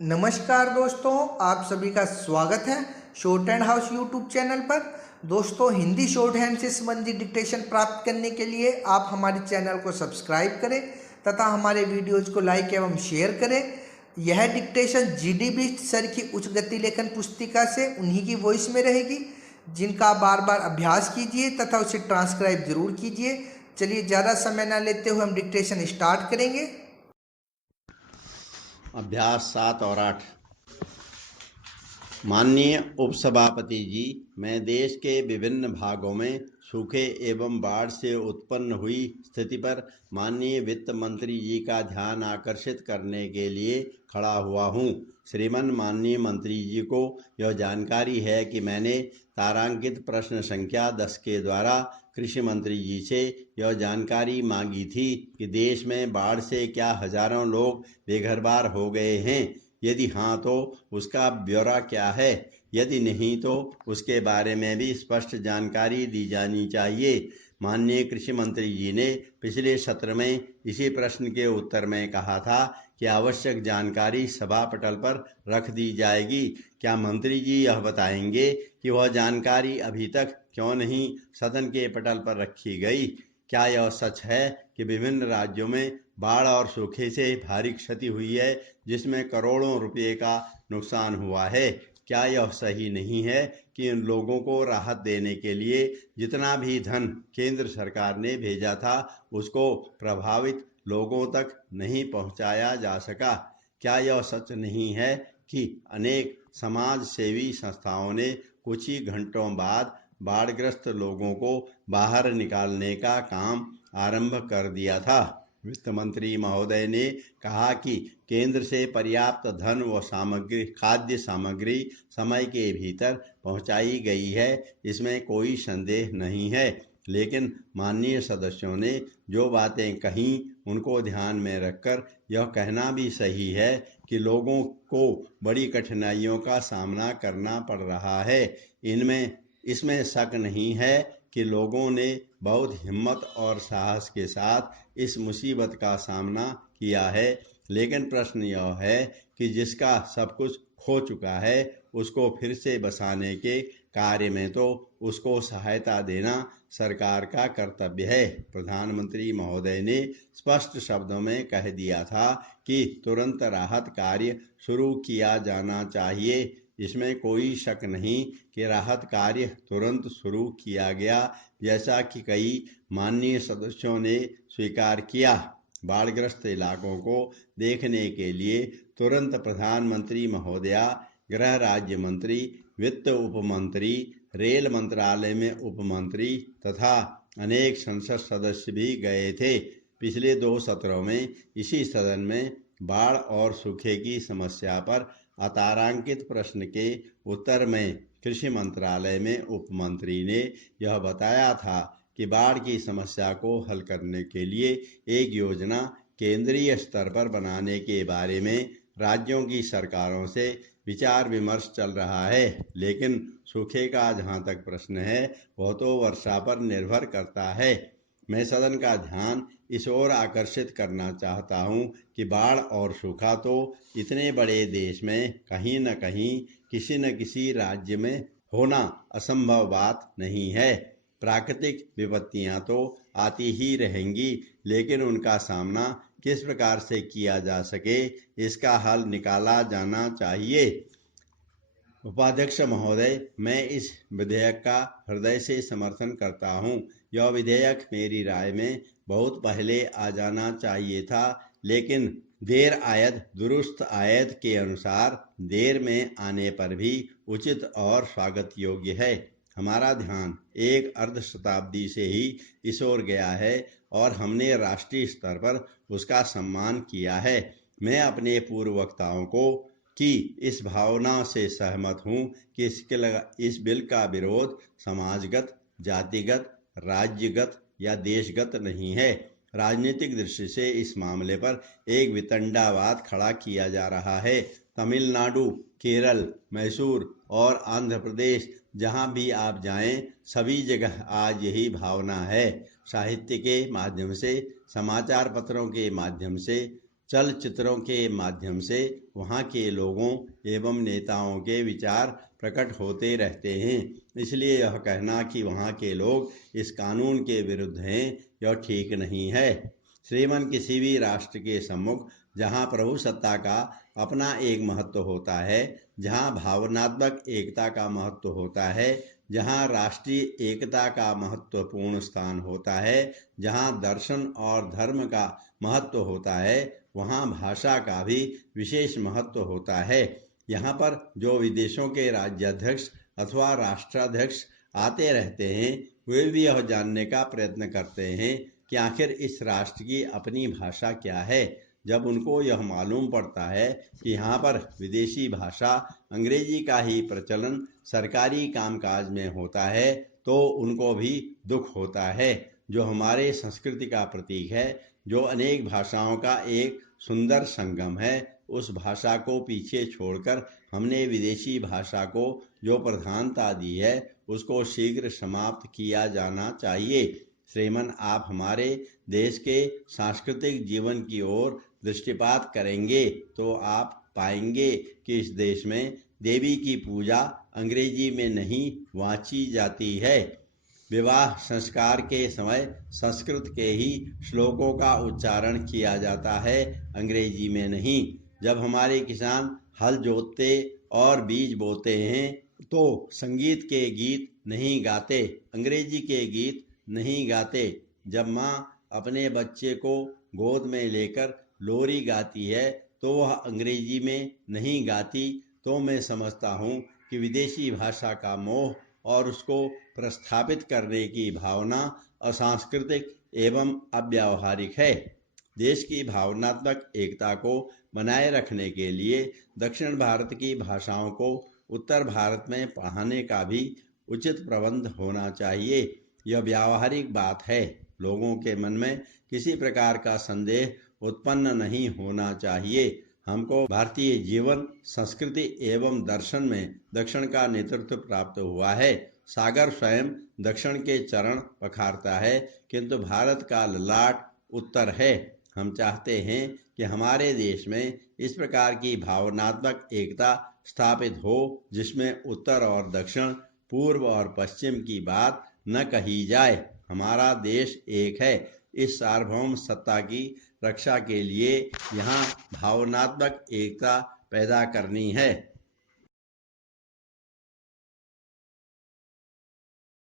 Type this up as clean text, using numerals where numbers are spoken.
नमस्कार दोस्तों, आप सभी का स्वागत है short hand house YouTube channel पर। दोस्तों, हिंदी शॉर्ट हैंड से संबंधित डिक्टेशन प्राप्त करने के लिए आप हमारे चैनल को सब्सक्राइब करें तथा हमारे वीडियोज को लाइक एवं शेयर करें। यह डिक्टेशन जीडी बिष्ट सर की उच्च गति लेखन पुस्तिका से उन्हीं की वॉइस में रहेगी, जिनका आप बार बार अभ्यास कीजिए तथा उसे ट्रांसक्राइब जरूर कीजिए। चलिए, ज़्यादा समय न लेते हुए हम डिक्टेशन स्टार्ट करेंगे। अभ्यास 7 और 8। माननीय उपसभापति जी, मैं देश के विभिन्न भागों में सूखे एवं बाढ़ से उत्पन्न हुई स्थिति पर माननीय वित्त मंत्री जी का ध्यान आकर्षित करने के लिए खड़ा हुआ हूं। श्रीमान माननीय मंत्री जी को यह जानकारी है कि मैंने तारांकित प्रश्न संख्या 10 के द्वारा कृषि मंत्री जी से यह जानकारी मांगी थी कि देश में बाढ़ से क्या हजारों लोग बेघरबार हो गए हैं। यदि हाँ तो उसका ब्यौरा क्या है, यदि नहीं तो उसके बारे में भी स्पष्ट जानकारी दी जानी चाहिए। माननीय कृषि मंत्री जी ने पिछले सत्र में इसी प्रश्न के उत्तर में कहा था कि आवश्यक जानकारी सभा पटल पर रख दी जाएगी। क्या मंत्री जी यह बताएंगे कि वह जानकारी अभी तक क्यों नहीं सदन के पटल पर रखी गई? क्या यह सच है कि विभिन्न राज्यों में बाढ़ और सूखे से भारी क्षति हुई है, जिसमें करोड़ों रुपए का नुकसान हुआ है? क्या यह सही नहीं है कि इन लोगों को राहत देने के लिए जितना भी धन केंद्र सरकार ने भेजा था उसको प्रभावित लोगों तक नहीं पहुंचाया जा सका? क्या यह सच नहीं है कि अनेक समाज सेवी संस्थाओं ने कुछ ही घंटों बाद बाढ़ग्रस्त लोगों को बाहर निकालने का काम आरंभ कर दिया था? वित्त मंत्री महोदय ने कहा कि केंद्र से पर्याप्त धन व सामग्री, खाद्य सामग्री समय के भीतर पहुंचाई गई है, इसमें कोई संदेह नहीं है। लेकिन माननीय सदस्यों ने जो बातें कहीं उनको ध्यान में रखकर यह कहना भी सही है कि लोगों को बड़ी कठिनाइयों का सामना करना पड़ रहा है। इसमें शक नहीं है कि लोगों ने बहुत हिम्मत और साहस के साथ इस मुसीबत का सामना किया है। लेकिन प्रश्न यह है कि जिसका सब कुछ खो चुका है उसको फिर से बसाने के कार्य में तो उसको सहायता देना सरकार का कर्तव्य है। प्रधानमंत्री महोदय ने स्पष्ट शब्दों में कह दिया था कि तुरंत राहत कार्य शुरू किया जाना चाहिए। इसमें कोई शक नहीं कि राहत कार्य तुरंत शुरू किया गया, जैसा कि कई माननीय सदस्यों ने स्वीकार किया। बाढ़ग्रस्त इलाकों को देखने के लिए तुरंत प्रधानमंत्री महोदया, गृह राज्य मंत्री, वित्त उपमंत्री, रेल मंत्रालय में उपमंत्री तथा अनेक संसद सदस्य भी गए थे। पिछले 2 सत्रों में इसी सदन में बाढ़ और सूखे की समस्या पर अतारांकित प्रश्न के उत्तर में कृषि मंत्रालय में उपमंत्री ने यह बताया था कि बाढ़ की समस्या को हल करने के लिए एक योजना केंद्रीय स्तर पर बनाने के बारे में राज्यों की सरकारों से विचार विमर्श चल रहा है। लेकिन सूखे का जहाँ तक प्रश्न है वह तो वर्षा पर निर्भर करता है। मैं सदन का ध्यान इस ओर आकर्षित करना चाहता हूँ कि बाढ़ और सूखा तो इतने बड़े देश में कहीं न कहीं किसी न किसी राज्य में होना असंभव बात नहीं है। प्राकृतिक विपत्तियां तो आती ही रहेंगी, लेकिन उनका सामना किस प्रकार से किया जा सके, इसका हल निकाला जाना चाहिए। उपाध्यक्ष महोदय, मैं इस विधेयक का हृदय से समर्थन करता हूं। यह विधेयक मेरी राय में बहुत पहले आ जाना चाहिए था, लेकिन देर आयद दुरुस्त आयद के अनुसार देर में आने पर भी उचित और स्वागत योग्य है। हमारा ध्यान एक अर्ध शताब्दी से ही इस ओर गया है और हमने राष्ट्रीय स्तर पर उसका सम्मान किया है। मैं अपने पूर्व वक्ताओं को कि इस भावना से सहमत हूँ कि इस बिल का विरोध समाजगत, जातिगत, राज्यगत या देशगत नहीं है। राजनीतिक दृष्टि से इस मामले पर एक वितंडावाद खड़ा किया जा रहा है। तमिलनाडु, केरल, मैसूर और आंध्र प्रदेश, जहाँ भी आप जाएं, सभी जगह आज यही भावना है। साहित्य के माध्यम से, समाचार पत्रों के माध्यम से, चलचित्रों के माध्यम से वहाँ के लोगों एवं नेताओं के विचार प्रकट होते रहते हैं। इसलिए यह कहना कि वहाँ के लोग इस कानून के विरुद्ध हैं, यह ठीक नहीं है। श्रीमान, किसी भी राष्ट्र के सम्मुख जहाँ प्रभुसत्ता का अपना एक महत्व होता है, जहाँ भावनात्मक एकता का महत्व होता है, जहाँ राष्ट्रीय एकता का महत्वपूर्ण स्थान होता है, जहाँ दर्शन और धर्म का महत्व होता है, वहाँ भाषा का भी विशेष महत्व होता है। यहाँ पर जो विदेशों के राज्याध्यक्ष अथवा राष्ट्राध्यक्ष आते रहते हैं, वे भी यह जानने का प्रयत्न करते हैं कि आखिर इस राष्ट्र की अपनी भाषा क्या है। जब उनको यह मालूम पड़ता है कि यहाँ पर विदेशी भाषा अंग्रेजी का ही प्रचलन सरकारी कामकाज में होता है, तो उनको भी दुख होता है। जो हमारे संस्कृति का प्रतीक है, जो अनेक भाषाओं का एक सुंदर संगम है, उस भाषा को पीछे छोड़कर हमने विदेशी भाषा को जो प्रधानता दी है, उसको शीघ्र समाप्त किया जाना चाहिए। श्रीमान, आप हमारे देश के सांस्कृतिक जीवन की ओर दृष्टिपात करेंगे तो आप पाएंगे कि इस देश में देवी की पूजा अंग्रेजी में नहीं वाची जाती है। विवाह संस्कार के समय संस्कृत के ही श्लोकों का उच्चारण किया जाता है, अंग्रेजी में नहीं। जब हमारे किसान हल जोतते और बीज बोते हैं तो संगीत के गीत नहीं गाते, अंग्रेजी के गीत नहीं गाते। जब माँ अपने बच्चे को गोद में लेकर लोरी गाती है तो वह अंग्रेजी में नहीं गाती। तो मैं समझता हूँ कि विदेशी भाषा का मोह और उसको प्रस्थापित करने की भावना असांस्कृतिक एवं अव्यावहारिक है। देश की भावनात्मक एकता को बनाए रखने के लिए दक्षिण भारत की भाषाओं को उत्तर भारत में पढ़ाने का भी उचित प्रबंध होना चाहिए। यह व्यावहारिक बात है। लोगों के मन में किसी प्रकार का संदेह उत्पन्न नहीं होना चाहिए। हमको भारतीय जीवन, संस्कृति एवं दर्शन में दक्षिण का नेतृत्व प्राप्त हुआ है। सागर स्वयं दक्षिण के चरण पखारता है, किंतु भारत का ललाट उत्तर है। हम चाहते हैं कि हमारे देश में इस प्रकार की भावनात्मक एकता स्थापित हो, जिसमें उत्तर और दक्षिण, पूर्व और पश्चिम की बात न कही जाए। हमारा देश एक है। इस सार्वभौम सत्ता की रक्षा के लिए यहाँ भावनात्मक एकता पैदा करनी है।